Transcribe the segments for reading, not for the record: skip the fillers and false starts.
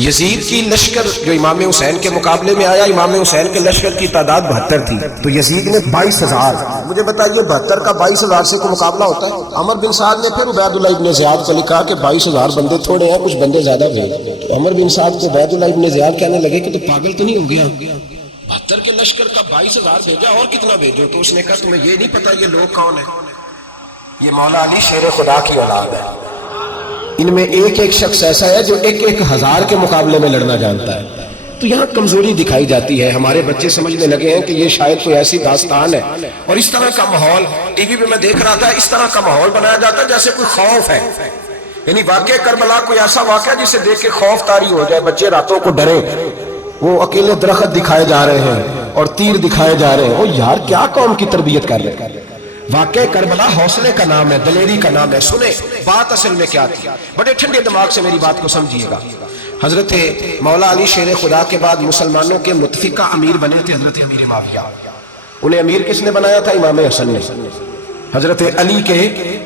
یزید کی لشکر جو امام حسین کے مقابلے میں آیا، امام حسین کے لشکر کی تعداد 72 تھی، تو یزید نے 22,000. مجھے بتائیے 72 کا 22,000 سے کوئی مقابلہ ہوتا ہے؟ عمر بن سعد نے پھر عبید اللہ ابن زیاد کو لکھا کہ 22,000 بندے تھوڑے ہیں، کچھ بندے زیادہ بھیج. تو عمر بن سعد کو عبید اللہ ابن زیاد کہنے لگے کہ تو پاگل تو نہیں ہو گیا، 72 کے لشکر کا 22,000 بھیجا، اور کتنا بھیجو؟ تو اس نے کہا تمہیں یہ نہیں پتا یہ لوگ کون ہیں؟ یہ مولا علی شیر خدا کی اولاد ہے. ان میں ایک ایک شخص ایسا ہے جو 1,000 کے مقابلے میں لڑنا جانتا ہے. تو یہاں کمزوری دکھائی جاتی ہے. ہمارے بچے سمجھنے لگے ہیں کہ یہ شاید کوئی ایسی داستان ہے، اور اس طرح کا ماحول ٹی وی پہ میں دیکھ رہا تھا، اس طرح کا ماحول بنایا جاتا ہے جیسے کوئی خوف ہے. یعنی واقع کربلا کوئی ایسا واقعہ جسے دیکھ کے خوف طاری ہو جائے، بچے راتوں کو ڈرے. وہ اکیلے درخت دکھائے جا رہے ہیں اور تیر دکھائے جا رہے ہیں. وہ یار کیا قوم کی تربیت کر رہے ہیں؟ واقع کربلا حوصلے کا نام ہے، دلیری کا نام ہے. سنیں بات اصل میں کیا تھی، بڑے ٹھنڈے دماغ سے میری بات کو سمجھیے گا. حضرت مولا علی شیر خدا کے بعد مسلمانوں کے متفقہ امیر بنے تھے حضرت امیر معاویہ. انہیں امیر کس نے بنایا تھا؟ امام حسن نے. حضرت علی کے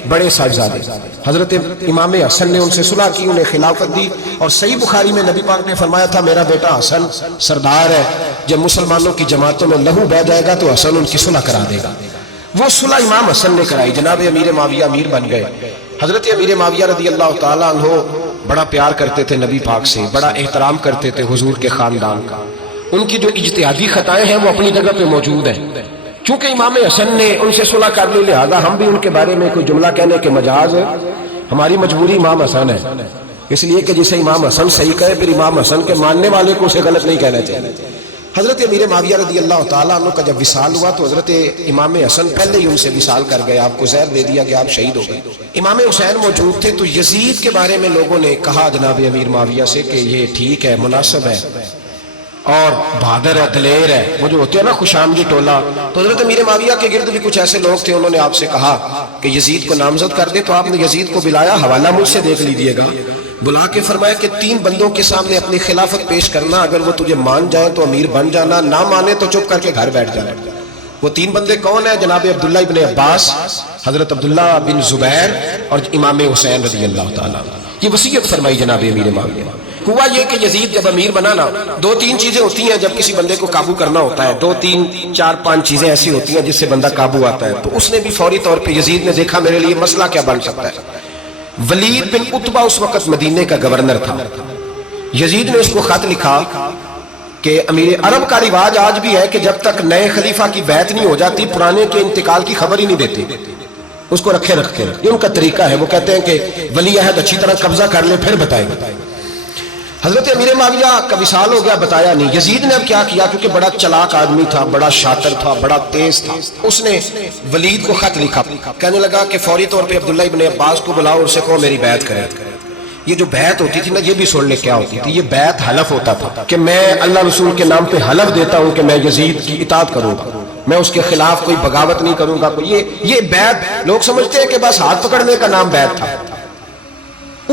بڑے صاحبزادے حضرت امام حسن نے ان سے صلح کی، انہیں خلافت دی. اور صحیح بخاری میں نبی پاک نے فرمایا تھا میرا بیٹا حسن سردار ہے، جب مسلمانوں کی جماعتوں میں لہو بہہ جائے گا تو حسن ان کی صلح کرا دے گا. وہ صلح امام حسن نے کرائی، جناب امیر معاویہ امیر بن گئے. حضرت امیر معاویہ رضی اللہ تعالیٰ عنہ بڑا پیار کرتے تھے نبی پاک سے، بڑا احترام کرتے تھے حضور کے خاندان کا. ان کی جو اجتہادی خطائیں ہیں وہ اپنی جگہ پہ موجود ہیں. چونکہ امام حسن نے ان سے صلح کر لی، لہذا ہم بھی ان کے بارے میں کوئی جملہ کہنے کے مجاز ہے. ہماری مجبوری امام حسن ہے، اس لیے کہ جسے امام حسن صحیح کہے پھر امام حسن کے ماننے والے کو اسے غلط نہیں کہنا چاہیے. حضرت امیر معاویہ رضی اللہ تعالیٰ عنہ کا جب وصال ہوا تو حضرت امام حسن پہلے ہی ان سے وصال کر گئے، آپ کو زہر دے دیا کہ آپ شہید ہو گئے. امام حسین موجود تھے. تو یزید کے بارے میں لوگوں نے کہا جناب امیر معاویہ سے کہ یہ ٹھیک ہے، مناسب ہے، اور بہادر ہے، دلیر ہے، وہ جو ہوتے ہیں نا خوش آمدی ٹولہ. تو حضرت امیر معاویہ کے گرد بھی کچھ ایسے لوگ تھے، انہوں نے آپ سے کہا کہ یزید کو نامزد کر دے. تو آپ نے یزید کو بلایا، حوالہ مجھ سے دیکھ لیجئے گا. بلا کے فرمایا کہ 3 بندوں کے سامنے اپنی خلافت پیش کرنا، اگر وہ تجھے مان جائیں تو امیر بن جانا، نہ مانے تو چپ کر کے گھر بیٹھ جانا. وہ 3 بندے کون ہیں؟ جناب عبداللہ ابن عباس، حضرت عبداللہ بن زبیر اور امام حسین رضی اللہ تعالیٰ. یہ وصیت فرمائی جناب امیر معاویہ. ہوا یہ کہ یزید جب امیر بنا نا، 2-3 چیزیں ہوتی ہیں جب کسی بندے کو قابو کرنا ہوتا ہے، 2-3-4-5 چیزیں ایسی ہوتی ہیں جس سے بندہ قابو آتا ہے. تو اس نے بھی فوری طور پہ یزید نے دیکھا میرے لیے مسئلہ کیا بن سکتا ہے. ولید بن عتبہ اس وقت مدینے کا گورنر تھا. یزید نے اس کو خط لکھا کہ امیر عرب کا رواج آج بھی ہے کہ جب تک نئے خلیفہ کی بیعت نہیں ہو جاتی پرانے کے انتقال کی خبر ہی نہیں دیتے، اس کو رکھے. یہ ان کا طریقہ ہے. وہ کہتے ہیں کہ ولی عہد اچھی طرح قبضہ کر لے پھر بتائیں. حضرت امیر معاویہ کا وصال ہو گیا، بتایا نہیں. یزید نے اب کیا کیا، کیونکہ بڑا چلاک آدمی تھا، بڑا شاطر تھا، بڑا تیز تھا، اس نے ولید کو خط لکھا. کہنے لگا کہ فوری طور پہ عبداللہ ابن عباس کو بلاؤ اور اسے کہو میری بیعت کرے. یہ جو بیعت ہوتی تھی نا، یہ بھی سن لے کیا ہوتی تھی. یہ بیعت حلف ہوتا تھا کہ میں اللہ رسول کے نام پہ حلف دیتا ہوں کہ میں یزید کی اطاعت کروں گا، میں اس کے خلاف کوئی بغاوت نہیں کروں گا. یہ بیعت لوگ سمجھتے ہیں کہ بس ہاتھ پکڑنے کا نام بیعت تھا.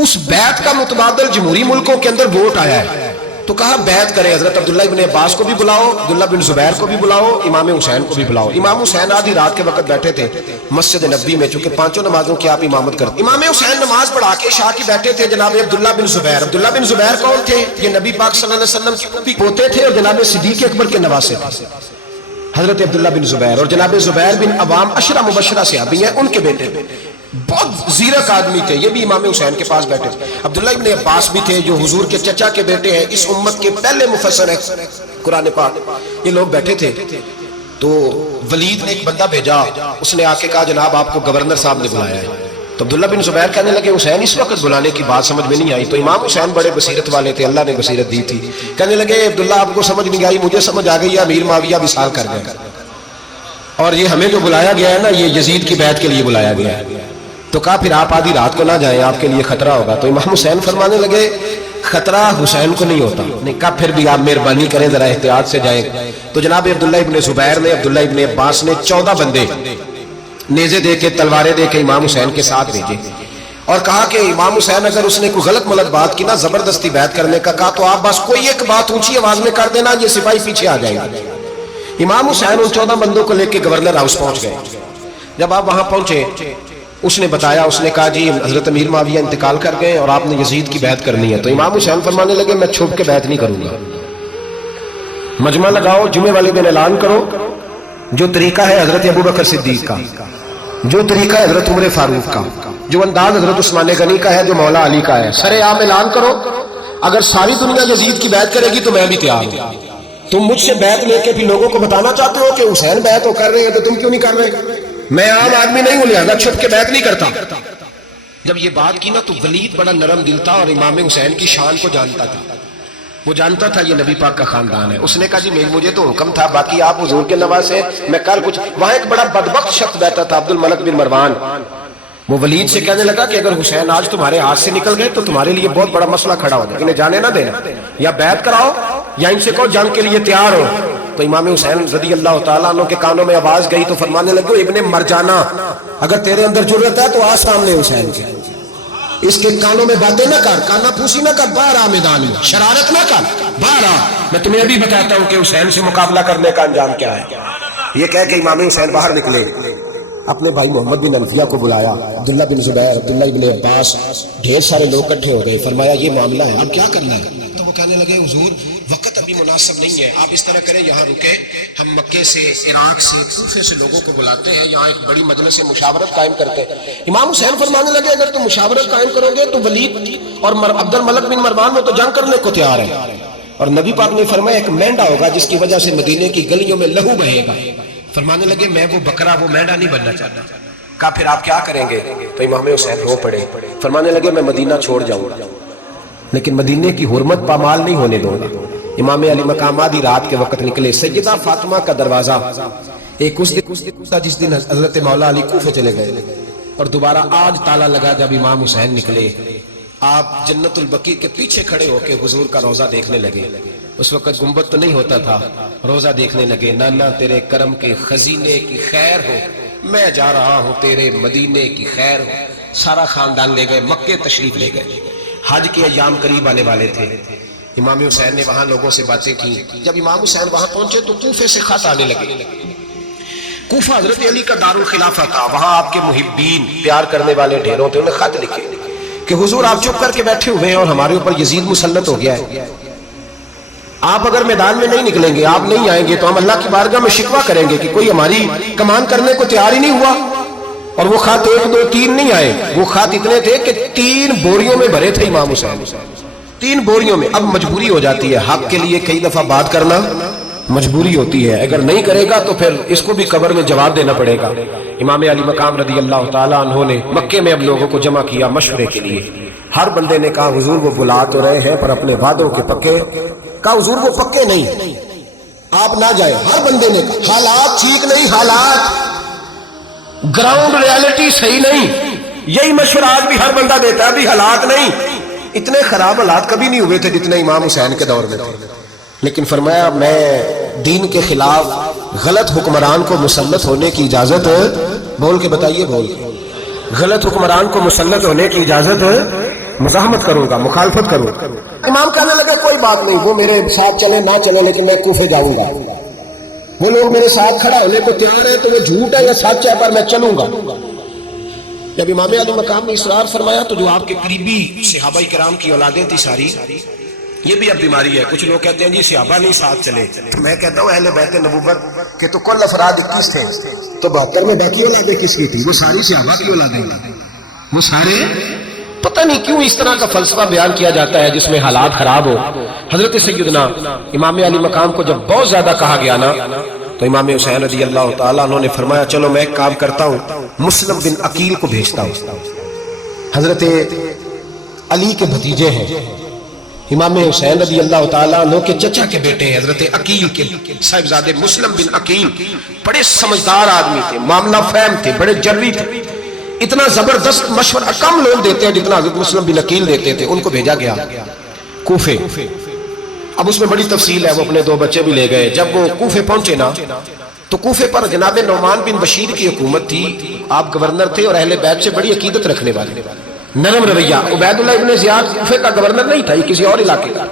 اس بیعت کا متبادل جمہوری ملکوں کے اندر ووٹ آیا ہے. تو کہا بیعت کرے. حضرت عبداللہ ابن عباس کو بھی بلاؤ، عبداللہ بن زبیر کو بھی بلاؤ، امام حسین کو بھی بلاؤ. امام حسین آدھی رات کے وقت بیٹھے تھے مسجد نبوی میں، چونکہ 5 نمازوں کی آپ امامت کرتے. امام حسین نماز پڑھا کے عشاء کی بیٹھے تھے. جناب عبداللہ بن زبیر، عبداللہ بن زبیر کون تھے؟ یہ نبی پاک صلی اللہ علیہ وسلم کے پوتے تھے اور جناب صدیق اکبر کے نواسے تھے. حضرت عبداللہ بن زبیر اور جناب زبیر بن عوام 10 مبشرہ صحابی ہیں، ان کے بیٹے بہت زیرک آدمی تھے. یہ بھی امام حسین کے پاس بیٹھے تھے. عبداللہ ابن عباس بھی تھے جو حضور کے چچا کے بیٹے ہیں، اس امت کے پہلے مفسر ہیں قرآن پاک. یہ لوگ بیٹھے تھے. تو ولید نے ایک بندہ بھیجا، اس نے آ کے کہا جناب آپ کو گورنر صاحب نے بلایا ہے. تو عبداللہ بن زبیر کہنے لگے حسین اس وقت بلانے کی بات سمجھ میں نہیں آئی. تو امام حسین بڑے بصیرت والے تھے، اللہ نے بصیرت دی تھی. کہنے لگے عبداللہ آپ کو سمجھ نہیں آئی، مجھے سمجھ آ گئی. امیر معاویہ وصال کر گئے، اور یہ ہمیں جو بلایا گیا ہے نا، یہ یزید کی بیعت کے لیے بلایا گیا ہے. تو کہا پھر آپ آدھی رات کو نہ جائیں، آپ کے لیے خطرہ ہوگا. تو امام حسین فرمانے لگے خطرہ حسین کو نہیں ہوتا. نہیں کہا پھر بھی آپ مہربانی کریں ذرا احتیاط سے جائیں. تو جناب عبداللہ ابن زبیر نے، عبداللہ ابن عباس نے 14 بندے نیزے دے کے، تلواریں دے کے امام حسین کے ساتھ بھیجے اور کہا کہ امام حسین اگر اس نے کوئی غلط ملت بات کی نا، زبردستی بیعت کرنے کا کہا، تو آپ بس کوئی ایک بات اونچی آواز میں کر دینا، یہ سپاہی پیچھے آ جائیں گے. امام حسین ان 14 بندوں کو لے کے گورنر ہاؤس پہنچ گئے. جب آپ وہاں پہنچے اس نے بتایا، اس نے کہا جی حضرت امیر معاویہ انتقال کر گئے اور آپ نے یزید کی بیعت کرنی ہے. تو امام حسین فرمانے لگے میں چھپ کے بیعت نہیں کروں گا، مجمع لگاؤ، جمعے والے دن اعلان کرو جو طریقہ ہے حضرت ابوبکر صدیق کا، جو طریقہ ہے حضرت عمر فاروق کا، جو انداز حضرت عثمان غنی کا ہے، جو مولا علی کا ہے، سر عام اعلان کرو. اگر ساری دنیا یزید کی بیعت کرے گی تو میں بھی تیار ہوں. تم مجھ سے بیعت لے کے بھی لوگوں کو بتانا چاہتے ہو کہ حسین بیعت تو کر رہے ہیں، تو تم کیوں نہیں کر رہے؟ میں عام آدمی نہیں ہوں، لہذا چھپ کے بیعت نہیں کرتا. جب یہ بات کی نا تو ولید بڑا نرم دل تھا اور امام حسین کی شان کو جانتا تھا. وہ جانتا تھا یہ نبی پاک کا خاندان ہے. اس نے کہا جی مجھے تو حکم تھا، باقی آپ حضور کے نواز سے میں کل کچھ. وہاں ایک بڑا بدبخت شخص بیٹھا تھا، عبد الملک بن مروان. وہ ولید سے کہنے لگا کہ اگر حسین آج تمہارے ہاتھ سے نکل گئے تو تمہارے لیے بہت بڑا مسئلہ کھڑا ہوگا، انہیں جانے نہ دینا، یا بیعت کراؤ یا ان سے کہو جنگ کے لیے تیار ہو. تو امام حسین رضی اللہ تعالیٰ عنہ کے کانوں میں آواز گئی تو فرمانے لگے ابن مرجانہ، اگر تیرے اندر جرأت ہے تو آ سامنے حسین کے، اس کے کانوں میں باتیں نہ کر، کانا پوسی نہ کر، باہر آ میدان میں، شرارت نہ کر، باہر آ، میں تمہیں ابھی بتاتا ہوں کہ حسین سے مقابلہ کرنے کا انجام کیا ہے. یہ کہہ کے امام حسین باہر نکلے، اپنے بھائی محمد بن انفیہ کو بلایا، عبداللہ بن زبیر، عبداللہ بن عباس، ڈھیر سارے لوگ اکٹھے ہو گئے. فرمایا یہ معاملہ ہے، اب کیا کرنا ہے؟ تو وہ کہنے لگے حضور وقت ابھی مناسب نہیں ہے، آپ اس طرح کریں یہاں رکے، ہم مکے سے، عراق سے، کوفے سے لوگوں کو بلاتے ہیں، یہاں ایک بڑی مجلس مشاورت قائم کرتے ہیں. امام حسین فرمانے لگے اگر تم مشاورت قائم کرو گے تو ولید اور عبد الملک بن مروان میں تو جنگ کرنے کو تیار ہے، اور نبی پاک نے فرمایا ایک مینڈا ہوگا جس کی وجہ سے مدینے کی گلیوں میں لہو بہے گا. فرمانے لگے میں وہ بکرا، وہ مینڈا نہیں بننا چاہتا. کہا پھر آپ کیا کریں گے؟ تو امام حسین رو پڑے، فرمانے لگے میں مدینہ چھوڑ جاؤں گا لیکن مدینے کی حرمت پامال نہیں ہونے دوں گا. امام علی مقام آدھی رات کے وقت نکلے. سیدہ فاطمہ کا دروازہ ایک اس دن تھا جس دن حضرت مولا علی کوفے چلے گئے، اور دوبارہ آج تالا لگا جب امام حسین نکلے. آپ جنت البقیع کے پیچھے کھڑے ہو کے حضور کا روزہ دیکھنے لگے. اس وقت گنبد تو نہیں ہوتا تھا، روزہ دیکھنے لگے. نانا تیرے کرم کے خزینے کی خیر ہو، میں جا رہا ہوں تیرے مدینے کی خیر ہو. سارا خاندان لے گئے، مکے تشریف لے گئے. حج کے ایام قریب آنے والے تھے. امام حسین نے وہاں لوگوں سے باتیں کی. جب امام حسین وہاں پہنچے تو کوفے سے خط آنے لگے. کوفہ حضرت علی کا دارالخلافہ تھا، وہاں آپ کے محبین، پیار کرنے والے ڈھیروں تھے. انہیں خط لکھے کہ حضور آپ چپ کر کے بیٹھے ہوئے ہیں اور ہمارے اوپر یزید مسلط ہو گیا ہے. آپ اگر میدان میں نہیں نکلیں گے، آپ نہیں آئیں گے تو ہم اللہ کی بارگاہ میں شکوہ کریں گے کہ کوئی ہماری کمان کرنے کو تیار ہی نہیں ہوا. اور وہ خط 1 2 3 نہیں آئے، وہ خط اتنے تھے کہ 3 بوریوں میں بھرے تھے امام حسین، 3 بوریوں میں. اب مجبوری ہو جاتی ہے، حق کے لیے کئی دفعہ بات کرنا مجبوری ہوتی ہے. اگر نہیں کرے گا تو پھر اس کو بھی قبر میں جواب دینا پڑے گا. امام علی مقام رضی اللہ تعالیٰ عنہ نے مکے میں اب لوگوں کو جمع کیا مشورے کے لیے. ہر بندے نے کہا حضور وہ بلا تو رہے ہیں پر اپنے وعدوں کے پکے. کہا حضور وہ پکے نہیں، آپ نہ جائیں. ہر بندے نے کہا حالات ٹھیک نہیں، حالات گراؤنڈ ریالٹی صحیح نہیں. یہی مشورہ آج بھی ہر بندہ دیتا ہے، ابھی حالات نہیں. اتنے خراب حالات کبھی نہیں ہوئے تھے جتنے امام حسین کے دور میں تھے. لیکن فرمایا میں دین کے خلاف غلط حکمران کو مسلط ہونے کی اجازت، بول کے بتائیے، بول غلط حکمران کو مسلط ہونے کی اجازت مزاحمت کروں گا، مخالفت کروں گا. امام کہنے لگے کوئی بات نہیں، وہ میرے ساتھ چلے نہ چلے لیکن میں کوفے جاؤں گا. وہ لوگ میرے ساتھ کھڑا ہونے کو تیار ہے تو وہ جھوٹ ہے یا سچ ہے پر میں چلوں گا. جب امام علی مقام نے اصرار فرمایا تو جو آپ کے قریبی صحابہ کرام کی اولادیں تھی ساری، یہ بھی اب بیماری ہے. کچھ لوگ کہتے ہیں جی صحابہ نہیں ساتھ چلے. میں کہتا ہوں اہل بیت نبوت کے تو کل افراد 21 تھے، تو 72 میں باقی اولادیں کس کی تھی؟ وہ ساری صحابہ کی اولادیں تھیں. وہ سارے پتہ نہیں کیوں اس طرح کا فلسفہ بیان کیا جاتا ہے جس میں حالات خراب ہو. حضرت سیدنا امام علی مقام کو جب بہت زیادہ کہا گیا نا تو امام حسین رضی اللہ تعالیٰ عنہ نے فرمایا چلو میں ایک کام کرتا ہوں، مسلم بن عقیل کو بھیجتا ہوں. حضرت علی کے بھتیجے ہیں، امام حسین رضی اللہ تعالیٰ عنہ کے چچا کے بیٹے ہیں، حضرت عقیل کے صاحبزادے مسلم بن عقیل. بڑے سمجھدار آدمی تھے، معاملہ فہم تھے، بڑے جری تھے. اتنا زبردست مشورہ کم لوگ دیتے ہیں جتنا حضرت مسلم بن عقیل دیتے تھے. ان کو بھیجا گیا کوفے. اب اس میں بڑی تفصیل ہے، وہ اپنے 2 بچے بھی لے گئے. جب وہ کوفے پہنچے نا تو کوفے پر جناب نعمان بن بشیر کی حکومت تھی. آپ گورنر تھے اور اہل بیت سے بڑی عقیدت رکھنے والے، نرم رویہ. عبید اللہ ابن زیاد کوفے کا گورنر نہیں تھا، یہ کسی اور علاقے کا.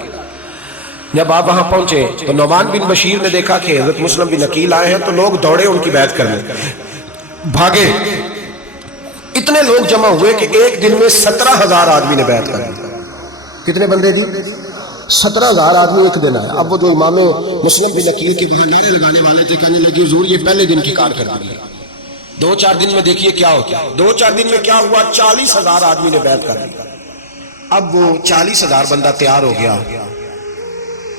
جب آپ وہاں پہنچے تو نعمان بن بشیر نے دیکھا کہ حضرت مسلم بن عقیل آئے ہیں تو لوگ دوڑے ان کی بیعت کرنے، بھاگے. اتنے لوگ جمع ہوئے کہ ایک دن میں 17,000 آدمی نے بیعت کر دی. کتنے بندے دی؟ 17,000 آدمی ایک دن آئے. اب وہ جو امام مسلم بن عقیل کے نعرے لگانے والے تھے کہنے لگے حضور یہ پہلے دن کی کارکردگی ہے، 2-4 دن میں دیکھیے کیا ہوتا ہے. 2-4 دن میں کیا ہوا؟ 40,000 آدمی نے بیعت کر دی. اب وہ 40,000 بندہ تیار ہو گیا.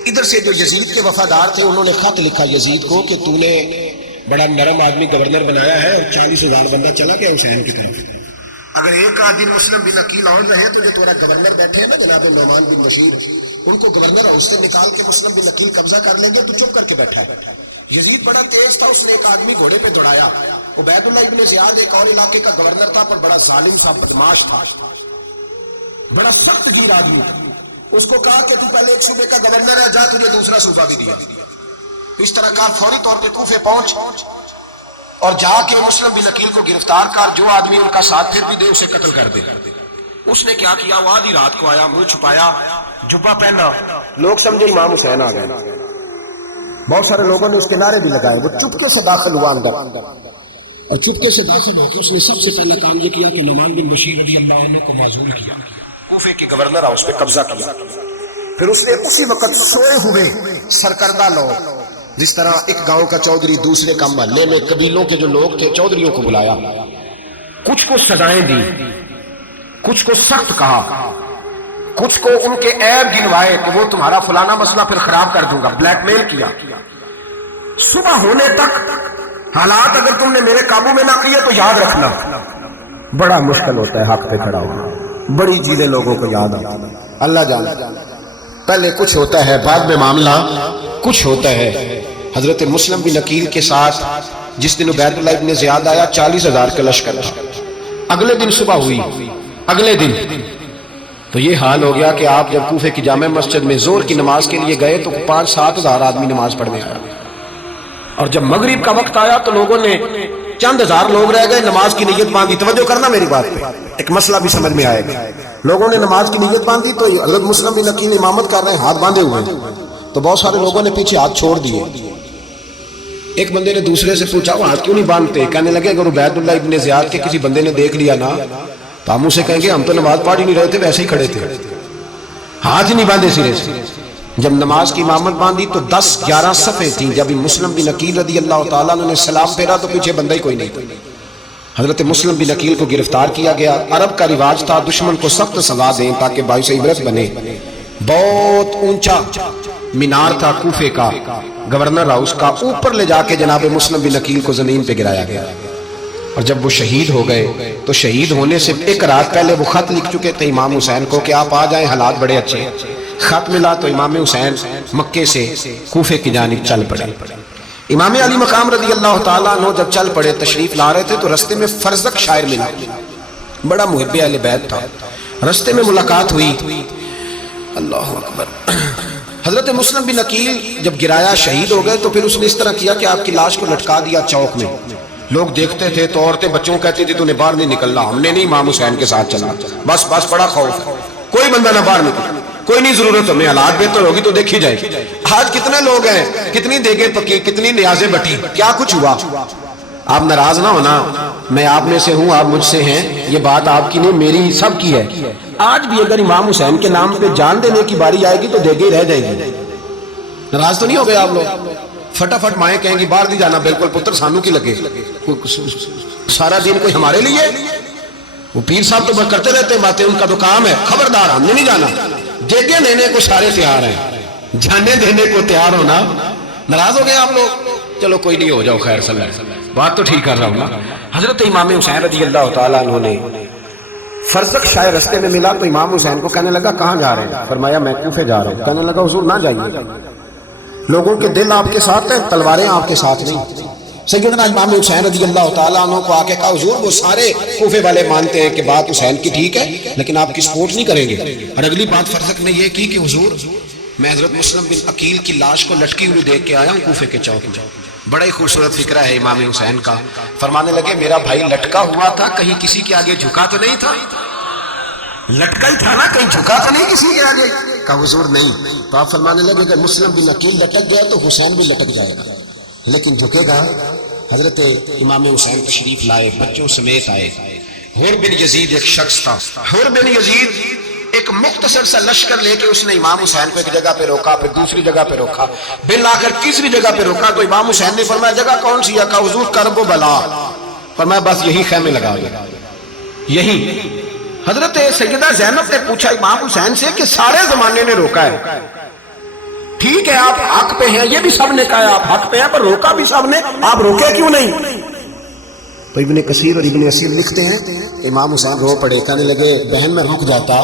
ادھر سے جو یزید کے وفادار تھے انہوں نے خط لکھا یزید کو کہ تو نے بڑا نرم آدمی گورنر بنایا ہے اور 40,000 بندہ چلا گیا حسین کی طرف. اگر ایک آدمی مسلم بن عقیل اور رہے تو جو تمہارا گورنر بیٹھے ہیں نا جناب نعمان بن بشیر، ان کو گورنر ہاؤس سے نکال کے مسلم بن عقیل قبضہ کر لیں گے. تو چپ کر کے بیٹھا ہے. یزید بڑا تیز تھا، اس نے ایک آدمی گھوڑے پہ دوڑایا. عبید اللہ ابن زیاد ایک اور علاقے کا گورنر تھا پر بڑا ظالم تھا، بدماش تھا، بڑا سخت گیر آدمی. اس کو کہا کہ تو پہلے ایک صوبے کا گورنر ہے، جا تجھے دوسرا صوبہ بھی دیا. اس طرح کہا فوری طور پہ کوفے پہنچ اور جا کے مسلم بن عقیل کو گرفتار کر، جو آدمی ان کا ساتھ پھر بھی دے اسے قتل کر دے. اس نے کیا کیا؟ وہ آدھی رات کو آیا، منہ چھپایا، جبہ پہنا. لوگ سمجھے امام حسین آ گئے. بہت سارے لوگوں نے اس کے نعرے بھی لگائے. وہ چپکے سے داخل ہوا اندر اور چپکے سے داخل ہو کے اس نے سب سے پہلا کام یہ کیا کہ نعمان بن بشیر رضی اللہ عنہ کو معزول کیا، کوفے کے گورنر ہاؤس پہ قبضہ کیا. پھر اس نے اسی وقت سوئے ہوئے سرکردہ لوگ، جس طرح ایک گاؤں کا چودھری دوسرے کا محلے میں قبیلوں کے جو لوگ تھے چودھریوں کو بلایا، کچھ کو سزائیں دی، کچھ کو سخت کہا، کچھ کو ان کے عیب گنوائے کہ وہ تمہارا فلانا مسئلہ پھر خراب کر دوں گا، بلیک میل کیا. صبح ہونے تک حالات اگر تم نے میرے قابو میں نہ کیے تو یاد رکھنا بڑا مشکل ہوتا ہے حق پہ کھڑا ہونا. بڑی چیزیں لوگوں کو یاد آ اللہ جانا. پہلے کچھ ہوتا ہے، بعد میں معاملہ کچھ ہوتا ہے. حضرت مسلم بن عقیل کے ساتھ جس دن عبید اللہ ابن زیاد آیا 40,000 کا لشکر تھا. اگلے دن صبح ہوئی، اگلے دن تو یہ حال ہو گیا کہ آپ جب کوفے کی جامع مسجد میں زور کی نماز کے لیے گئے تو 5-7 ہزار آدمی نماز پڑھنے آیا. اور جب مغرب کا وقت آیا تو لوگوں نے چند ہزار لوگ رہ گئے، نماز کی نیت باندھی. توجہ کرنا میری بات پہ، ایک مسئلہ بھی سمجھ میں آئے گا. لوگوں نے نماز کی نیت باندھی تو حضرت مسلم بن عقیل امامت کر رہے ہیں، ہاتھ باندھے ہوئے ہیں. تو بہت سارے لوگوں نے پیچھے ہاتھ چھوڑ دیے. ایک بندے نے دوسرے سے پوچھا وہ ہاتھ کیوں نہیں باندھتے؟ کہنے لگے اگر عبید اللہ ابن زیاد کے کسی بندے نے دیکھ لیا نا تو ہم اسے کہیں گے ہم تو نماز پڑھ ہی نہیں رہے تھے، ویسے ہی کھڑے تھے، ہاتھ ہی نہیں باندھے سرے سے. جب نماز کی امامت باندھی تو 10-11 صفیں تھیں. جب مسلم بن عقیل رضی اللہ تعالیٰ نے سلام پھیرا تو پیچھے بندہ ہی کوئی نہیں تھا. حضرت مسلم بن عقیل کو گرفتار کیا گیا. عرب کا رواج تھا دشمن کو سخت سزا دیں تاکہ باعث عبرت بنے. بہت اونچا مینار تھا کوفے کا گورنر ہاؤس کا، اوپر لے جا کے جناب مسلم بن عقیل کو زمین پہ گرایا گیا. اور جب وہ شہید ہو گئے تو شہید ہونے سے ایک رات پہلے وہ خط لکھ چکے تھے امام حسین کو کہ آپ آ جائیں، حالات بڑے اچھے. خط ملا تو امام حسین مکے سے کوفے کی جانب چل پڑے. امام علی مقام رضی اللہ تعالیٰ عنہ جب چل پڑے تشریف لا رہے تھے تو رستے میں فرزق شاعر ملا، بڑا محب اہل بیت تھا. رستے میں ملاقات ہوئی. اللہ اکبر. حضرت مسلم بن عقیل جب گرایا شہید ہو گئے تو پھر اس نے اس طرح کیا کہ آپ کی لاش کو لٹکا دیا چوک میں. لوگ دیکھتے تھے تو عورتیں بچوں کہتی تھی تو نے باہر نہیں نکلنا. ہم نے نہیں، امام حسین کے ساتھ چلا، بس بڑا خوف ہے، کوئی بندہ نہ باہر نکل، کوئی نہیں ضرورت ہمیں، حالات بہتر ہوگی تو دیکھی جائے گی. آج کتنے لوگ ہیں، کتنی دیگیں پکی، کتنی نیازیں بٹی، کیا کچھ ہوا. آپ ناراض نہ ہونا، میں آپ میں سے ہوں، آپ مجھ سے ہیں. یہ بات آپ کی نہیں میری سب کی ہے. آج بھی اگر امام حسین کے نام پہ جان دینے کی باری آئے گی تو دیگیں رہ جائے گی. ناراض تو نہیں ہو گئے آپ لوگ؟ فٹافٹ مائیں کہیں گی باہر نہیں جانا، بالکل پتر سانو کی لگے، سارا دن کوئی ہمارے لیے. وہ پیر صاحب تو کرتے رہتے ہیں باتیں، ان کا تو کام ہے. خبردار ہم نے نہیں جانا. دیگیں دینے کو سارے تیار ہیں، جانے دینے کو تیار ہونا. ناراض ہو گئے آپ لوگ؟ چلو کوئی نہیں، ہو جاؤ خیر، صلی اللہ علیہ وسلم، بات تو ٹھیک کر رہا ہوں نا. حضرت امام حسین رضی اللہ تعالیٰ عنہ نے فرزق شاعر رستے میں ملا تو امام حسین کو کہنے لگا کہاں جا رہے ہیں؟ فرمایا میں کوفے جا رہا ہوں. کہنے لگا حضور نہ جائیے، لوگوں کے دل آپ کے ساتھ ہیں، تلواریں آپ کے ساتھ نہیں. سیدنا امام حسین رضی اللہ تعالیٰ عنہ کو آ کے کہا حضور وہ سارے کوفے والے مانتے ہیں کہ بات حسین کی ٹھیک ہے لیکن آپ کی سپورٹ نہیں کریں گے. اور اگلی بات فرزق نے یہ کی کہ حضور میں حضرت مسلم بن عقیل کی لاش کو لٹکی ہوئی دیکھ کے آیا ہوں کوفے کے چوک میں. بڑا ہی خوبصورت فکرہ ہے امام حسین کا. فرمانے لگے میرا بھائی لٹکا ہوا تھا، کہیں کسی کے آگے جھکا تو نہیں تھا؟ لٹکا ہی تھا نا، کہیں جھکا تو نہیں کسی کے آگے؟ کہا حضور نہیں. تو آپ فرمانے لگے کہ مسلم بن عقیل لٹک گیا تو حسین بھی لٹک جائے گا، لیکن جھکے گا. حضرت امام حسین تشریف لائے، بچوں سمیت آئے. حر بن یزید ایک شخص تھا. حر بن یزید ایک مختصر سا لشکر لے کے اس نے امام حسین کو ایک جگہ پہ روکا, پھر دوسری جگہ پہ روکا, بالآخر تیسری جگہ پہ روکا تو امام حسین نے فرمایا جگہ کون سی ہے؟ کہا حضور کرب و بلا. فرمایا بس یہی خیمے لگا دیا, یہی. حضرت سیدہ زینب نے پوچھا امام حسین سے کہ سارے زمانے نے روکا ہے, ٹھیک ہے آپ حق پہ ہیں, یہ بھی سب نے کہا آپ حق پہ ہیں, پر روکا بھی سب نے, آپ روکے کیوں نہیں؟ تو ابن کثیر اور ابن اسیر لکھتے ہیں امام حسین رو پڑے, کہنے لگے بہن میں رک جاتا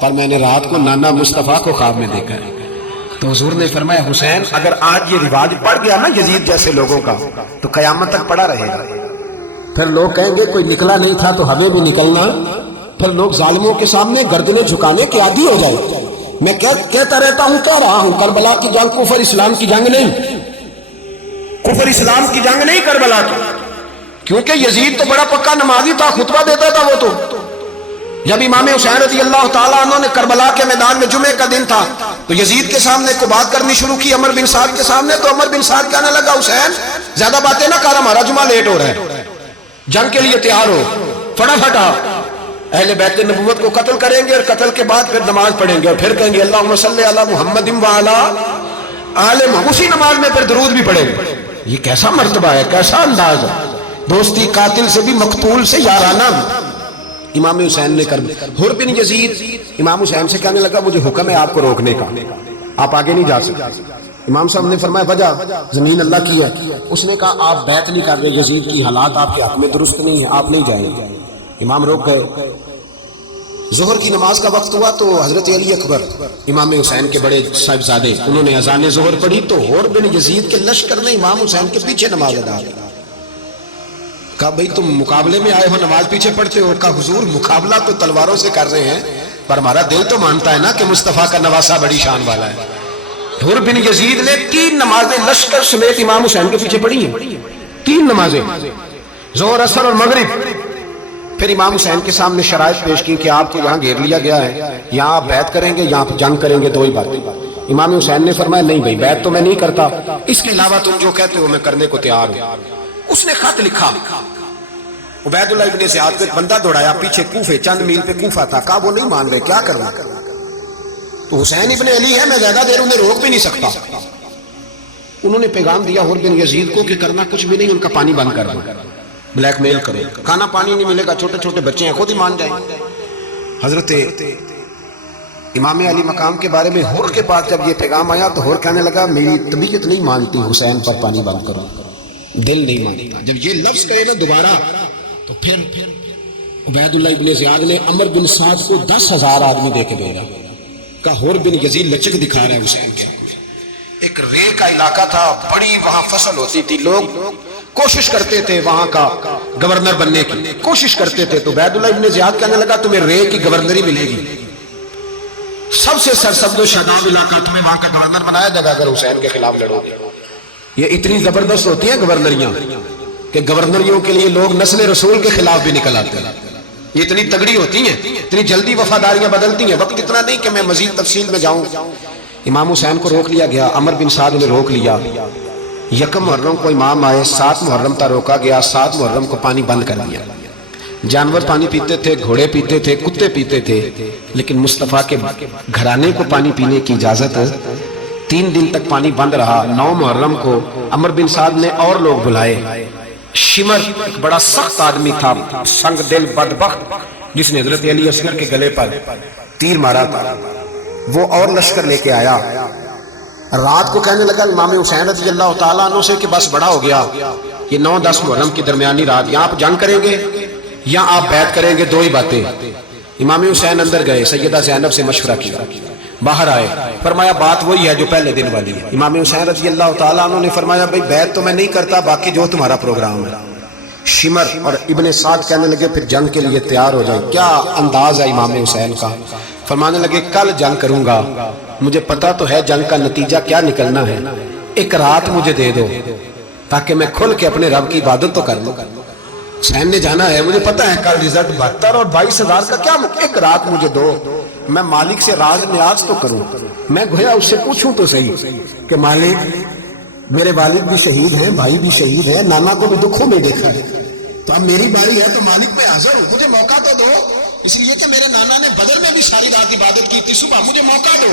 پر میں نے رات کو نانا مصطفیٰ کو خواب میں دیکھا ہے. تو حضور نے فرمایا حسین اگر آج یہ رواج پڑ گیا نا یزید جیسے لوگوں کا تو قیامت تک پڑا رہے گا. پھر لوگ کہیں گے کوئی نکلا نہیں تھا تو ہمیں بھی نکلنا, پھر لوگ ظالموں کے سامنے گردنیں جھکانے کے عادی ہو جائے. میں کہتا رہتا ہوں, کہہ رہا ہوں, کربلا کی جنگ کفر اسلام کی جنگ نہیں, کفر اسلام کی جنگ نہیں کربلا کی, کیونکہ یزید تو بڑا پکا نمازی تھا, خطبہ دیتا تھا. وہ تو جب امام حسین رضی اللہ تعالیٰ عنہ نے کربلا کے میدان میں جمعے کا دن تھا تو یزید کے سامنے کو بات کرنی شروع کی عمر بن سعد کے سامنے, تو عمر بن سعد کہنے لگا حسین زیادہ باتیں نہ کر, ہمارا جمعہ لیٹ ہو رہا ہے, جنگ کے لیے تیار ہو, فٹافٹ آپ اہل بیت نبوت کو قتل کریں گے اور قتل کے بعد پھر نماز پڑھیں گے اور پھر کہیں گے اللہم صلی علی محمد وعلی آل محمد, اسی نماز میں پھر درود بھی پڑھیں گے. یہ کیسا مرتبہ ہے, کیسا انداز ہے, دوستی قاتل سے بھی مقتول سے یارانہ. امام حسین نے کر حر بن یزید امام حسین سے کہنے لگا مجھے حکم ہے آپ کو روکنے کا, آپ آگے نہیں جا سکتے. امام صاحب نے فرمایا وجہ زمین اللہ کی ہے. اس نے کہا آپ بیعت نہیں کر رہے, یزید کی حالات آپ کے حق میں درست نہیں ہے, آپ نہیں جائیں گے. امام روک گئے. ظہر کی نماز کا وقت ہوا تو حضرت علی اکبر امام حسین کے بڑے صاحبزادے انہوں نے اذان ظہر پڑھی تو حر بن یزید کے لشکر نے امام حسین کے پیچھے نماز ادا کی. کہا بھئی تم مقابلے میں آئے ہو, نماز پیچھے پڑھتے ہو. کہا حضور مقابلہ تو تلواروں سے کر رہے ہیں پر ہمارا دل تو مانتا ہے نا کہ مصطفیٰ کا نواسہ بڑی شان والا ہے. حر بن یزید نے 3 نمازیں لشکر سمیت امام حسین کے پیچھے پڑھی ہیں, 3 نمازیں, ظہر اثر اور مغرب. پھر امام حسین کے سامنے شرائط پیش کی کہ آپ کو یہاں گھیر لیا گیا ہے, یہاں آپ بیعت کریں گے, یہاں جنگ کریں گے, 2 ہی باتیں. امام حسین نے فرمایا نہیں بھائی بیعت تو میں نہیں کرتا, اس کے علاوہ تم جو کہتے ہو میں کرنے کو تیار ہوں. اس نے خط لکھا, عبید اللہ ابن زیاد کو ایک بندہ دوڑایا پیچھے کوفے, چند میل پہ کوفہ تھا. کہا وہ نہیں مان رہے, کیا کروں؟ تو حسین ابن علی ہے, میں زیادہ دیر انہیں روک بھی نہیں سکتا. انہوں نے پیغام دیا حر بن یزید کو کہ کرنا کچھ بھی نہیں, ان کا پانی بند کر دو, بلیک میل کرو, کھانا پانی نہیں ملے گا, چھوٹے چھوٹے بچے ہیں خود ہی مان جائیں. حضرت امام علی مقام کے بارے میں حر کے پاس جب یہ پیغام آیا تو حر کہنے لگا میری طبیعت نہیں مانتی حسین پر پانی بند کرو, دل نہیں مانتا. جب یہ لفظ کہے نا دوبارہ تو پھر عبید اللہ ابن زیاد نے عمر بن سعد کو 10,000 آدمی دے کے بھیجا. کہا حر بن یزید لچک دکھا رہا ہے حسین کے. ایک رے کا علاقہ تھا, بڑی وہاں فصل ہوتی تھی, لوگ کوشش کرتے تھے وہاں کا گورنر بننے کی, کوشش کرتے تھے. تو عبید اللہ ابن زیاد کہنے لگا تمہیں رے کی گورنری ملے گی, سب سے سرسبز و شاداب علاقہ, تمہیں وہاں کا گورنر بنایا جائے گا اگر حسین کے خلاف لڑو گے. یہ اتنی زبردست ہوتی ہیں گورنریاں کہ گورنریوں کے لیے لوگ نسل رسول کے خلاف بھی نکل آتے ہیں. یہ اتنی تگڑی ہوتی ہیں, اتنی جلدی وفاداریاں بدلتی ہیں. وقت اتنا نہیں کہ میں مزید تفصیل میں جاؤں. امام حسین کو روک لیا گیا, عمر بن سعد نے روک لیا. 1 محرم کو امام آئے, 7 محرم تا روکا گیا, 7 محرم کو پانی بند کر دیا. جانور پانی پیتے تھے, گھوڑے پیتے تھے, کتے پیتے تھے, لیکن مصطفیٰ کے گھرانے کو پانی پینے کی اجازت. 3 دن تک پانی بند رہا. 9 محرم کو عمر بن سعد نے اور لوگ بلائے. شمر ایک بڑا سخت آدمی تھا, سنگ دل بدبخت, جس نے حضرت علی اصغر کے گلے پر تیر مارا تھا, وہ اور لشکر لے کے آیا. رات کو کہنے لگا امام حسین رضی اللہ تعالیٰ عنہ سے کہ بس بڑا ہو گیا, یہ 9-10 محرم کی درمیانی رات, یا آپ جنگ کریں گے یا آپ بیعت کریں گے, 2 ہی باتیں. امام حسین اندر گئے, سیدہ زینب سے مشورہ کیا, باہر آئے, فرمایا بات وہی ہے جو پہلے دن والی ہے. امام حسین رضی اللہ تعالیٰ عنہ نے فرمایا بھئی بیعت تو میں نہیں کرتا, باقی جو تمہارا پروگرام ہے. شمر اور ابن سعد کہنے لگے پھر جنگ کے لیے تیار ہو جائیں. کیا انداز ہے امام حسین کا, فرمانے لگے کل جنگ کروں گا, مجھے پتا تو ہے جنگ کا نتیجہ کیا نکلنا ہے, 1 رات مجھے دے دو تاکہ میں کھل کے اپنے رب کی عبادت تو کر لوں. حسین نے جانا ہے, مجھے پتا ہے کل رزلٹ 72 اور 22,000 کا, کیا 1 رات مجھے دو, میں مالک سے راز نیاز تو کروں. میں گویا اس سے پوچھوں تو صحیح کہ مالک میرے والد بھی شہید ہیں, بھائی بھی شہید ہیں, نانا کو بھی دکھوں میں دیکھا ہے, تو اب میری باری ہے تو مالک میں حاضر ہوں، مجھے موقع تو دو، اس لیے کہ میرے نانا نے بدر میں بھی ساری رات عبادت کی تھی، صبح مجھے موقع دو۔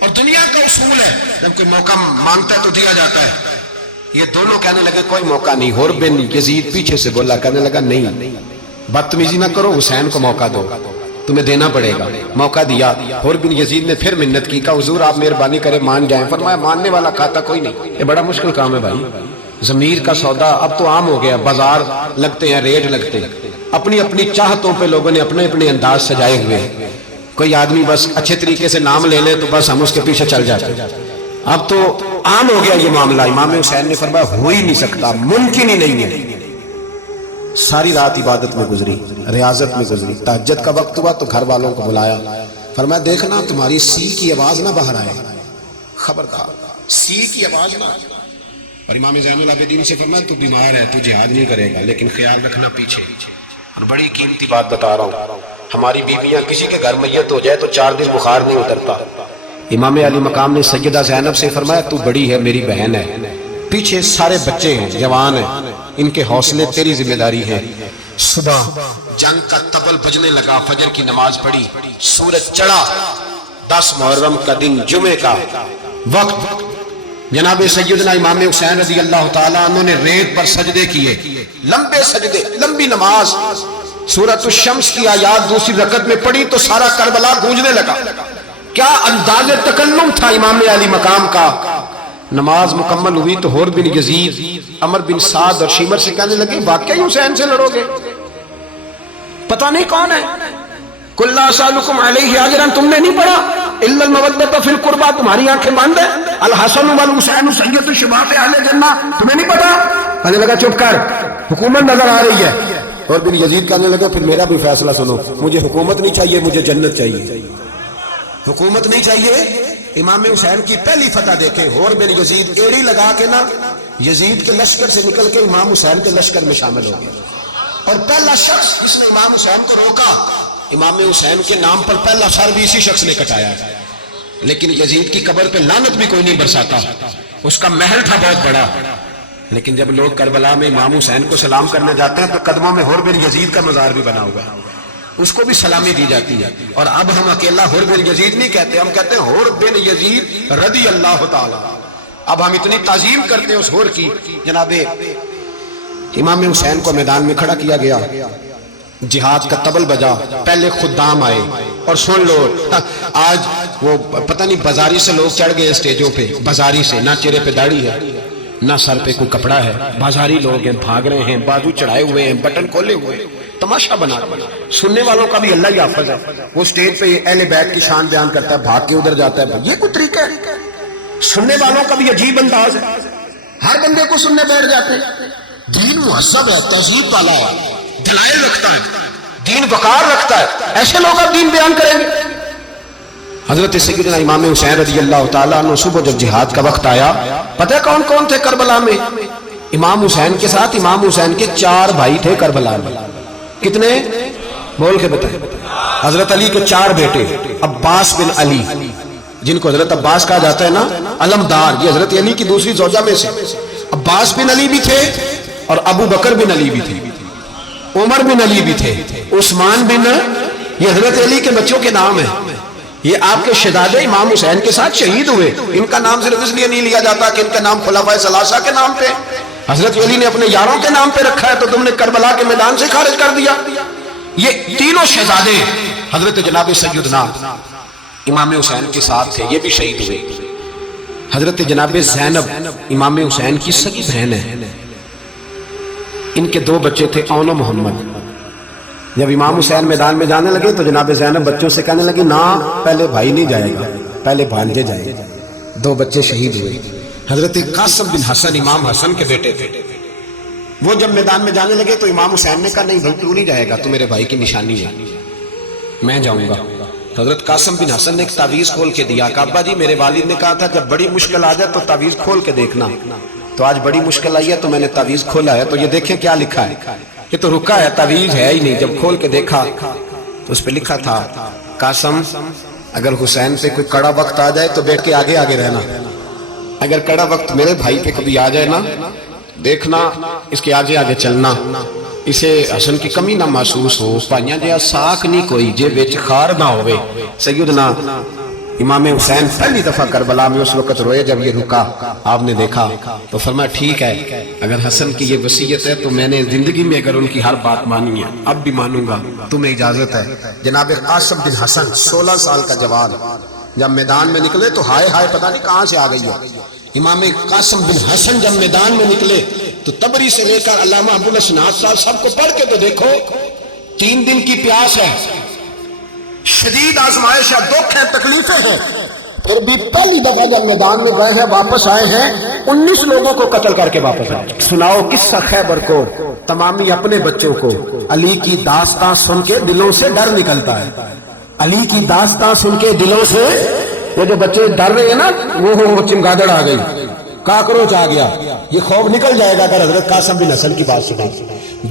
اور دنیا کا اصول ہے جب کوئی موقع مانگتا ہے تو دیا جاتا ہے۔ یہ دونوں کہنے لگے کوئی موقع نہیں۔ ہور بن یزید پیچھے سے بولا، کہنے لگا نہیں، بدتمیزی نہ کرو، حسین کو موقع دو، تمہیں دینا پڑے گا۔ موقع دیا۔ ہور بن یزید نے پھر منت کی، کہا حضور آپ مہربانی کرے مان جائیں۔ فرمایا ماننے والا کھاتا کوئی نہیں، یہ بڑا مشکل کام ہے بھائی۔ ضمیر کا سودا اب تو عام ہو گیا، بازار لگتے ہیں، ریٹ لگتے ہیں، اپنی اپنی چاہتوں پہ لوگوں نے اپنے اپنے انداز سجائے ہوئے ہیں۔ کوئی آدمی بس اچھے طریقے سے نام لے لے تو بس ہم اس کے پیچھے چل جاتے ہیں۔ اب تو عام ہو گیا یہ معاملہ۔ امام حسین نے فرمایا ہو ہی نہیں سکتا، ممکن ہی نہیں ہے۔ ساری رات عبادت میں گزری، ریاضت میں گزری۔ تہجد کا وقت ہوا تو گھر والوں کو بلایا، فرمایا دیکھنا تمہاری سی کی آواز نہ باہر آئے، خبردار سی کی آواز نہ آئے۔ اور امام زین العابدین سے فرمایا تو بیمار ہے، تو جہاد نہیں کرے گا، لیکن خیال رکھنا پیچھے۔ اور بڑی قیمتی بات بتا رہا ہوں، ہماری بیویاں کسی کے گھر میت ہو جائے تو 4 دن بخار نہیں اترتا۔ امام علی مقام نے سیدہ زینب سے فرمایا تو بڑی ہے، میری بہن ہے، پیچھے سارے بچے ہیں، جوان ہیں، ان کے حوصلے تیری ذمہ داری ہے۔ صبح جنگ کا طبل بجنے لگا، فجر کی نماز پڑھی، سورج چڑھا، 10 محرم کا دن، جمعے کا وقت۔ جناب سیدنا امام حسین رضی اللہ تعالیٰ عنہ نے ریت پر سجدے کیے، لمبے سجدے، لمبی نماز۔ سورۃ الشمس کی آیات دوسری رکعت میں پڑھی تو سارا کربلا گونجنے لگا۔ کیا انداز تکلم تھا امام علی مقام کا۔ نماز مکمل ہوئی تو ہور بن یزید، عمر بن سعد اور شیمر سے کہنے لگے واقعی حسین سے لڑو گے؟ پتہ نہیں کون ہے۔ قل لا اسألکم علیہ اجرا، تم نے نہیں پڑھا؟ الا المودۃ فی القربى، تمہاری آنکھیں بند ہیں۔ الحسن والحسین سید شباب اہل جنہ، تمہیں نہیں پتا؟ کہنے لگا چپ کر، حکومت نظر آ رہی ہے۔ اور بن یزید کہنے لگا پھر میرا بھی فیصلہ سنو، مجھے حکومت نہیں چاہیے، مجھے جنت چاہیے۔ حکومت نہیں چاہیے۔ امام حسین کی پہلی فتح دیکھیں، اور بن یزید ایڑی لگا کے نا یزید کے لشکر سے نکل کے امام حسین کے لشکر میں شامل ہو گیا۔ اور پہلا شخص جس نے امام حسین کو روکا، امام حسین کے نام پر پہلا سر بھی اسی شخص نے کٹایا۔ لیکن یزید کی قبر پہ لعنت بھی کوئی نہیں برساتا، اس کا محل تھا بہت بڑا۔ لیکن جب لوگ کربلا میں امام حسین کو سلام کرنے جاتے ہیں تو قدموں میں ہور بن یزید کا مزار بھی بنا ہوا ہے، اس کو بھی سلامی دی جاتی ہے۔ اور اب ہم اکیلا ہور بن یزید نہیں کہتے، ہم کہتے ہیں ہور بن یزید رضی اللہ تعالی۔ اب ہم اتنی تعظیم کرتے ہیں اس ہور کی۔ جناب امام حسین کو میدان میں کھڑا کیا گیا، جہاد کا طبل بجا، پہلے خدام آئے۔ اور سن لو، آج وہ پتہ نہیں بازاری سے لوگ چڑھ گئے اسٹیجوں پہ، بازاری سے، نہ چہرے پہ داڑھی ہے نہ سر پہ کوئی کپڑا ہے، بازاری لوگ ہیں، بھاگ رہے ہیں، بازو چڑھائے ہوئے ہیں، بٹن کھولے ہوئے ہیں، تماشا بنا رہے ہیں۔ سننے والوں کا بھی اللہ ہی حافظ ہے، وہ اسٹیج پہ اہل بیت کی شان بیان کرتا ہے، بھاگ کے ادھر جاتا ہے، یہ کوئی طریقہ ہے؟ سننے والوں کا بھی عجیب انداز ہے، ہر بندے کو سننے بیٹھ جاتے ہیں۔ دین مہذب ہے، تہذیب والا ہے، دلائل رکھتا ہے، دین وقار رکھتا ہے، ایسے لوگ اب دین بیان کریں گے؟ حضرت سیدنا امام حسین رضی اللہ تعالیٰ عنہ صبح جب جہاد کا وقت آیا، پتہ کون کون تھے کربلا میں؟ امام حسین کے ساتھ امام حسین کے 4 بھائی تھے کربلا میں۔ کتنے؟ بول کے بتائیں۔ حضرت علی کے 4 بیٹے، عباس بن علی، جن کو حضرت عباس کہا جاتا ہے نا، علمدار، یہ حضرت علی کی دوسری زوجہ میں سے۔ عباس بن علی بھی تھے اور ابو بکر بن علی بھی تھے، عمر بن علی بھی تھے، عثمان بن، یہ حضرت علی کے بچوں کے نام ہیں۔ یہ آپ کے شہزادے امام حسین کے ساتھ شہید ہوئے، ان کا نام صرف اس لیے نہیں لیا جاتا کہ ان کا نام خلفائے ثلاثہ کے نام پہ، حضرت علی نے اپنے یاروں کے نام پہ رکھا ہے تو تم نے کربلا کے میدان سے خارج کر دیا۔ یہ تینوں شہزادے حضرت جناب سیدنا امام حسین کے ساتھ تھے، یہ بھی شہید ہوئے۔ حضرت جناب زینب امام حسین کی سگی بہن ہے، ان کے 2 بچے تھے، اون و محمد۔ جب امام حسین میدان میں جانے لگے تو جناب زینب بچوں سے کہنے لگی نہ، پہلے بھائی نہیں جائے گا، پہلے بھانجے جائیں گے۔ 2 بچے شہید ہوئے۔ حضرت قاسم بن حسن امام حسن کے بیٹے تھے، وہ جب میدان میں جانے لگے تو امام حسین نے کہا نہیں بھائی تو نہیں جائے گا، تو میرے بھائی کی نشانی ہے، میں جاؤں گا۔ حضرت قاسم بن حسن نے ایک تعویذ کھول کے دیا کہ ابا جی میرے والد نے کہا تھا جب بڑی مشکل آ جائے تو تعویذ کھول کے دیکھنا، تو آج بڑی مشکل آئی ہے تو میں نے تعویذ کھولا ہے، تو یہ دیکھیں کیا لکھا ہے، یہ تو رکا ہے، تعویذ ہے ہی نہیں۔ جب کھول کے دیکھا تو اس پہ لکھا تھا قاسم اگر حسین پہ کوئی کڑا وقت آ جائے تو بیٹھ کے آگے آگے رہنا، اگر کڑا وقت میرے بھائی پہ کبھی آ جائے نا دیکھنا اس کے آگے آگے چلنا، اسے حسن کی کمی نہ محسوس ہو، پائیاں جہاں ساکھ نہیں کوئی جے وچ خار نہ ہوئے۔ سیدنا امام حسین پہلی دفعہ کربلا میں اس وقت روئے جب یہ رکا، آپ نے دیکھا تو فرمایا ٹھیک ہے، اگر حسن کی یہ وصیت ہے تو میں نے زندگی میں اگر ان کی ہر بات مانی ہے اب بھی مانوں گا، تمہیں اجازت ہے۔ جناب قاسم بن حسن 16 سال کا جوان جب میدان میں نکلے تو ہائے ہائے پتہ نہیں کہاں سے آ گئی ہے۔ امام قاسم بن حسن جب میدان میں نکلے تو تبری سے لے کر علامہ ابوالاسناد صاحب سب کو پڑھ کے تو دیکھو، 3 دن کی پیاس ہے، شدید آزمائش ہے، دکھ ہے، تکلیفیں ہیں، پھر بھی پہلی دفعہ جب میدان میں گئے ہیں واپس آئے ہیں 19 لوگوں کو قتل کر کے واپس آئے۔ سناؤ قصہ خیبر کو، تمامی اپنے بچوں کو علی کی داستان سن کے دلوں سے ڈر نکلتا ہے، علی کی داستان سن کے دلوں سے وہ جو بچے ڈر رہے ہیں نا، وہ چمگادڑ آ گئی، کاکروچ آ گیا، یہ خوف نکل جائے گا اگر حضرت قاسم بن حسن کی بات سنیں۔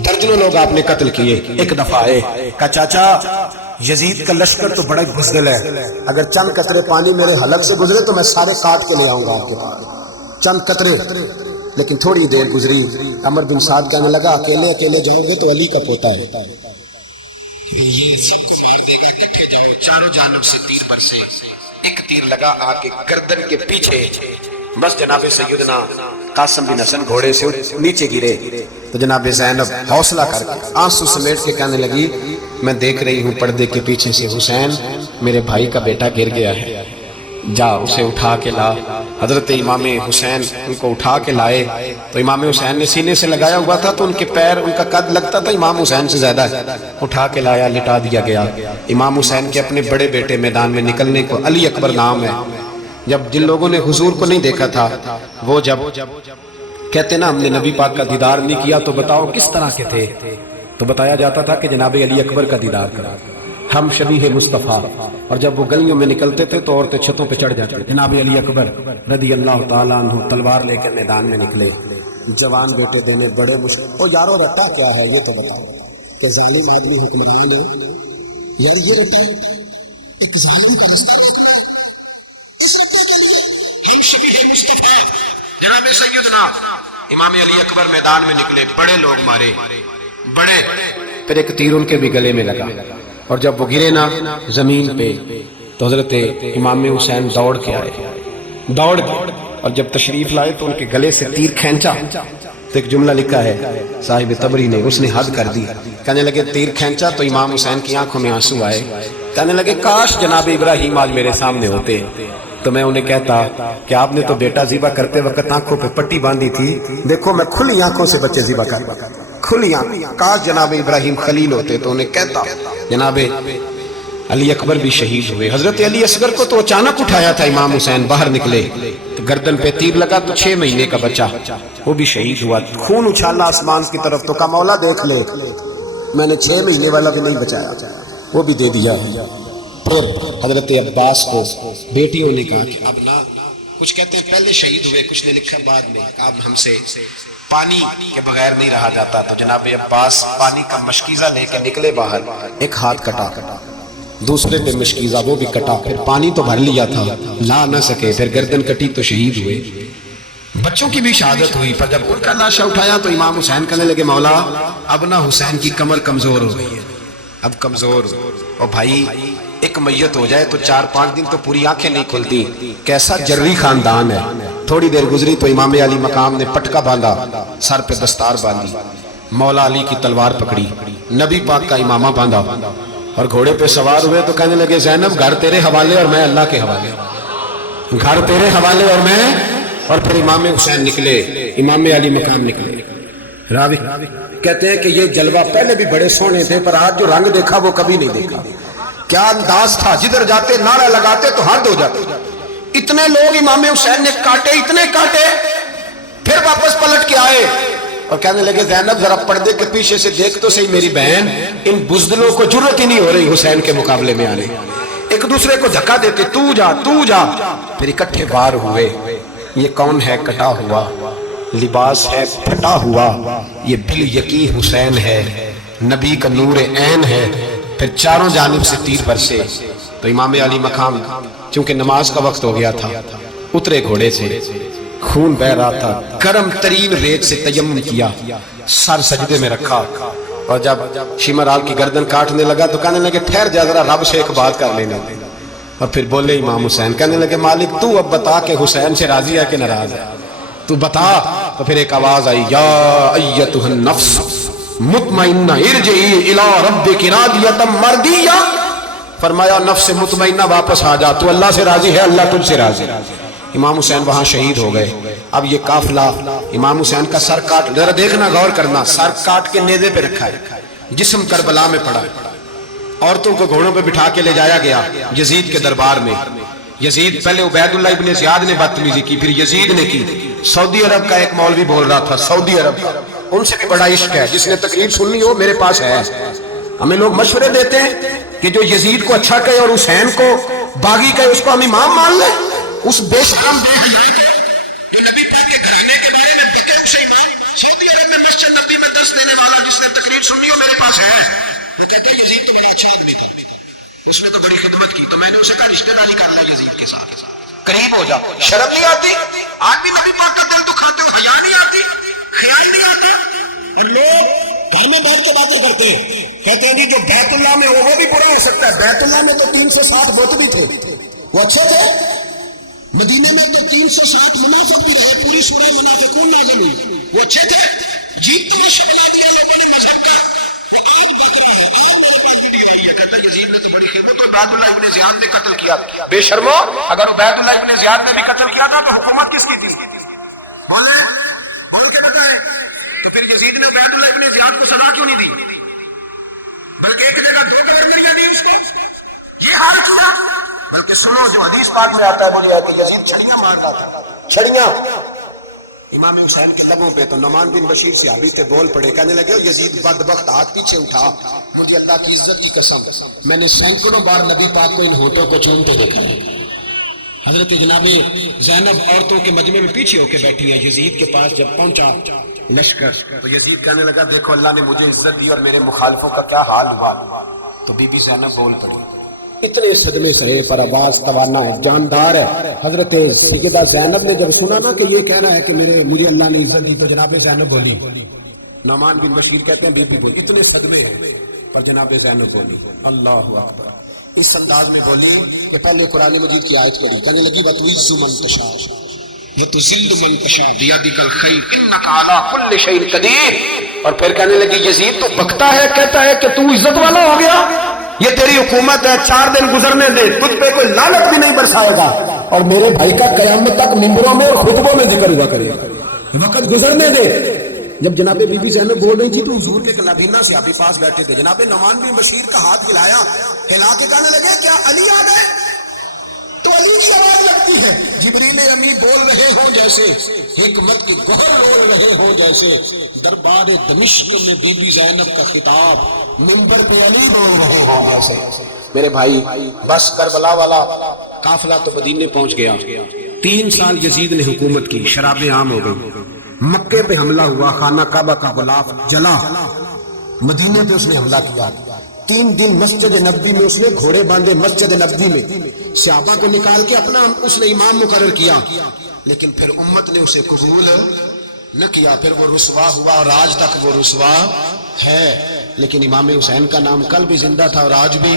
درجنوں لوگ آپ نے قتل کیے۔ ایک دفعہ آئے کہا چاچا یزید کا لشکر تو بڑا بزدل ہے، اگر چند قطرے پانی میرے حلق سے گزرے تو میں سارے کاٹ کے لے آؤں گا آپ کے پاس، چند قطرے۔ لیکن تھوڑی دیر گزری، عمر بن سعد کہنے لگا اکیلے اکیلے جاؤ گے تو علی کا پوتا ہے، یہ سب کو مار دے گا، اکٹھے جاؤ۔ چاروں جانب سے تیر برسے، ایک تیر لگا آ کے گردن کے پیچھے، بس جناب سیدنا قاسم بن حسن گھوڑے سے نیچے گرے تو جناب زینب حوصلہ کر کے آنسو سمیٹ کے کہنے لگی میں دیکھ رہی ہوں پردے کے پیچھے سے حسین میرے بھائی کا بیٹا گر گیا ہے، جا اسے اٹھا کے لا۔ حضرت امام حسین ان کو اٹھا کے لائے تو امام حسین نے سینے سے لگایا ہوا تھا تو ان کے پیر، ان کا قد لگتا تھا امام حسین سے زیادہ ہے، اٹھا کے لایا، لٹا دیا گیا۔ امام حسین کے اپنے بڑے بیٹے میدان میں نکلنے کو علی اکبر نام ہے۔ جب جن لوگوں نے حضور کو نہیں دیکھا تھا وہ جب کہتے نا ہم نے نبی پاک کا دیدار نہیں کیا تو بتاؤ کس طرح کے تھے، تو بتایا جاتا تھا کہ جناب علی اکبر کا دیدار کرا، ہم شبیہ مصطفیٰ۔ اور جب وہ گلیوں میں نکلتے تھے تو عورتیں چھتوں پہ چڑھ جاتی، جناب علی اکبر رضی اللہ تعالیٰ عنہ تلوار لے کے میدان میں نکلے، جوان بیٹے دینے بڑے مشکل۔ او یارو رہتا کیا ہے یہ تو بتاؤ کہ ظالم آدمی حکمران ہو یار، یہ رہتا جناب سیدنا امام علی اکبر میدان میں نکلے، بڑے لوگ مارے، بڑے، پھر ایک تیر ان کے بھی گلے میں لگا، اور جب وہ گرے نا زمین پہ تو حضرت امام حسین دوڑ کے آئے، دوڑ کے، اور جب تشریف لائے تو ان کے گلے سے تیر کھینچا تو ایک جملہ لکھا ہے صاحب تبری نے، اس نے حد کر دی، کہنے لگے تیر کھینچا تو امام حسین کی آنکھوں میں آنسو آئے، کہنے لگے کاش جناب ابراہیم آج میرے سامنے ہوتے تو میں انہیں کہتا کہ آپ نے تو بیٹا ذبح کرتے وقت آنکھوں پہ پٹی باندھی تھی، دیکھو میں کھلی آنکھوں سے بچے ذبح کر رہا، کھلی آنکھیں، کاش جناب ابراہیم خلیل ہوتے تو انہیں کہتا۔ جناب علی اکبر بھی شہید ہوئے۔ حضرت علی اصغر کو تو اچانک اٹھایا تھا امام حسین، باہر نکلے تو گردن پہ تیر لگا تو 6 مہینے کا بچہ وہ بھی شہید ہوا، خون اچھالا آسمان کی طرف تو کہا مولا دیکھ لے میں نے 6 مہینے والا بھی نہیں بچایا، وہ بھی دے دیا۔ پھر حضرت عباس کو بیٹیوں نے کہا کہ اب نہ، کچھ کہتے ہیں پہلے شہید ہوئے، کچھ نے لکھا بعد میں، اب ہم سے پانی کے بغیر نہیں رہا جاتا، تو جناب عباس پانی کا مشکیزہ لے کے نکلے باہر، ایک ہاتھ کٹا، دوسرے پہ مشکیزہ وہ بھی کٹا، پھر پانی تو بھر لیا تھا لا نہ سکے، پھر گردن کٹی تو شہید ہوئے۔ بچوں کی بھی شہادت ہوئی، پر جب ان کا لاشا اٹھایا تو امام حسین کہنے لگے مولا اب نہ حسین کی کمر کمزور ہو گئی ہے، اب کمزور، اور بھائی ایک میت ہو جائے تو 4-5 دن تو پوری آنکھیں نہیں کھلتی، کیسا جری خاندان ہے۔ تھوڑی دیر گزری تو امام علی مقام نے پٹکا باندھا، سر پہ دستار باندھی، مولا علی کی تلوار پکڑی، نبی پاک کا امامہ باندھا اور گھوڑے پہ سوار ہوئے تو کہنے لگے زینب گھر تیرے حوالے اور میں اللہ کے حوالے، گھر تیرے حوالے اور میں، اور پھر امام حسین نکلے، امام علی مقام نکلے۔ راوی کہتے ہیں کہ یہ جلوہ پہلے بھی بڑے سونے تھے پر آج جو رنگ دیکھا وہ کبھی نہیں دیکھا، کیا انداز تھا، جدھر جاتے نعرہ لگاتے تو حد ہو جاتے، اتنے لوگ امام حسین نے کاٹے، اتنے کاٹے، پھر واپس پلٹ کے آئے اور کہنے لگے زینب ذرا پردے کے پیچھے سے دیکھ تو صحیح میری بہن، ان بزدلوں کو جرت ہی نہیں ہو رہی حسین کے مقابلے میں آنے، ایک دوسرے کو دھکا دیتے تو جا تو جا، پھر اکٹھے بار ہوئے۔ یہ کون ہے کٹا ہوا، لباس ہے پھٹا ہوا، یہ بال یقین حسین ہے، نبی کا نور عین ہے۔ پھر چاروں جانب سے تیر برسے تو امام علی مقام چونکہ نماز کا وقت ہو گیا تھا اترے گھوڑے سے، خون بہ رہا تھا، گرم ترین ریت سے تیمم کیا، سر سجدے میں رکھا، اور جب شمرال کی گردن کاٹنے لگا تو کہنے لگے ٹھہر جا ذرا رب سے ایک بات کر لینا. اور پھر بولے امام حسین, کہنے لگے مالک تو اب بتا کہ حسین سے راضی ہے کہ ناراض ہے, تو بتا. تو پھر ایک آواز آئی, یا ایتھا النفس مطمئنہ ارجعی الی ربک راضیۃ مرضیہ. فرمایا نفس مطمئنہ واپس آ جا, تو اللہ سے راضی ہے, اللہ تجھ سے راضی. امام حسین وہاں شہید ہو گئے. اب یہ قافلہ امام حسین کا سر کاٹ, ذرا دیکھنا غور کرنا, سر کاٹ کے نیزے پہ رکھا ہے, جسم کربلا میں پڑا. عورتوں کو گھوڑوں پہ بٹھا کے لے جایا گیا یزید کے دربار میں. یزید پہلے عبید اللہ ابن زیاد نے بدتمیزی کی, پھر یزید نے کی. سعودی عرب کا ایک مولوی بول رہا تھا, سعودی عرب کا, ان سے بھی بڑا عشق ہے, جس نے تقریر سننی ہو میرے پاس ہے. ہمیں لوگ مشورے دیتے ہیں کہ جو یزید کو اچھا کہے اور حسین کو باغی کہے اس کو ہم امام مان لیں. اس بے شرم جو نبی پاک کے گھرانے کے بارے میں بکے اسے امام. سعودی عرب میں مسجد نبی میں دس دینے والا جس نے تقریر سننی ہو میرے پاس ہے. وہ کہتا ہے یزید تو بڑا اچھا آدمی تھا, اس نے تو بڑی خدمت کی, تو میں نے اسے کہا رشتہ داری کر لیا یزید کے ساتھ, قریب ہو جا. شرم نہیں آتی آدمی نبی پاک کا دل دکھاتے ہو, حیا نہیں آتی, خیال نہیں آتا. اور لوگ گھر میں بیٹھ کے باتیں کرتے ہیں, کہتے ہیں جی جو بیت اللہ میں ہو وہ بھی برا ہو سکتا ہے. بیت اللہ میں تو 360 بت بھی تھے, وہ اچھے تھے. مدینے میں تو 360 منافق بھی رہے, پوری سورہ منافقون نازل ہوئی, وہ اچھے تھے. جیت تو شکلا دیا لوگوں نے مذہب کا, وہ آج بک رہا ہے, آج میرے پاس ویڈیو آئی ہے, کہتا یزید نے تو بڑی خدمت, تو عبید اللہ ابن زیاد نے قتل کیا. بے شرمو, اگر عبید اللہ ابن زیاد نے بھی قتل کیا تھا تو حکومت کس کی تھی؟ بولے بول کے بتائیں. تو پھر یزید نے عبید اللہ ابن زیاد کو سزا کیوں نہیں دی, بلکہ ایک جگہ 2 گورنریاں دی اس کو؟ یہ حال کیا. بلکہ سنو جو حدیث پاک میں آتا ہے, بولیے کہ یزید چھڑیاں مارنا تھا, چھڑیاں. امام حسین کے لبوں پہ تو نعمان بن بشیر صحابی تھے, بول پڑے, کہنے لگے یزید بدبخت ہاتھ پیچھے اٹھا, مجھے اللہ کی عزت کی قسم میں نے سینکڑوں بار نبی پاک کو ان ہونٹوں کو چومتے دیکھا ہے. حضرت جناب زینب عورتوں کے مجمع میں پیچھے ہو کے بیٹھی ہے. یزید کے پاس جب پہنچا لشکر تو یزید کہنے لگا دیکھو اللہ نے مجھے عزت دی اور میرے مخالفوں کا کیا حال ہوا. تو بی بی زینب بول پڑی, اتنے صدمے سہے پر آواز توانا ہے, جاندار ہے. حضرت سیدہ زینب نے جب سنا نا کہ یہ کہہ رہا ہے کہ مجھے اللہ نے عزت دی, تو جناب زینب بولی. نعمان بن بشیر کہتے ہیں بی بی بولی, اتنے صدمے ہیں پر جناب زینب بولی اللہ اکبر. اس انداز میں بولے کہ پہلے قرآن مجید کی آیت پڑھی, کہنے لگی وَتُعِزُّ مَن تَشَاءُ وَتُذِلُّ مَن تَشَاءُ بِيَدِكَ الْخَيْرُ إِنَّكَ عَلَىٰ كُلِّ شَيْءٍ قَدِيرٌ. اور پھر کہنے لگی یزید تو بکتا ہے, کہتا ہے کہ تو عزت والا ہو گیا, یہ تیری حکومت ہے, 4 دن گزرنے دے, تجھ پہ کوئی لعنت بھی نہیں برسائے گا, اور میرے بھائی کا قیامت تک ممبروں میں اور خطبوں میں ذکر ہوا کرے, وقت گزرنے دے. جب جناب بی بی زینب بول رہی تھی تو حضور کے نابینا سے ابھی پاس بیٹھے تھے. جناب نعمان بن بشیر کا ہاتھ ہلایا, ہلا کے کہنے لگے کیا علی آ گئے؟ تو علی کی آواز لگتی ہے. جبریل امی بول رہے ہوں جیسے, حکمت کے گوہر بول رہے ہوں جیسے, دربار دمشق میں بی بی زینب کا خطاب, منبر پہ علی بول رہے ہوں جیسے. میرے بھائی بس کربلا والا قافلہ تو مدینے پہنچ گیا. 3 سال یزید نے حکومت کی, شرابیں عام ہو گئی, مکے پہ حملہ ہوا, خانہ کعبہ کا غلاف جلا, مدینے پہ اس نے حملہ کیا. 3 دن مسجد نبوی میں اس نے گھوڑے باندھے, مسجد نبوی میں صحابہ کو نکال کے اپنا اس نے امام مقرر کیا, لیکن پھر امت نے اسے قبول نہ کیا. پھر وہ رسوا ہوا اور آج تک وہ رسوا ہے. لیکن امام حسین کا نام کل بھی زندہ تھا اور آج بھی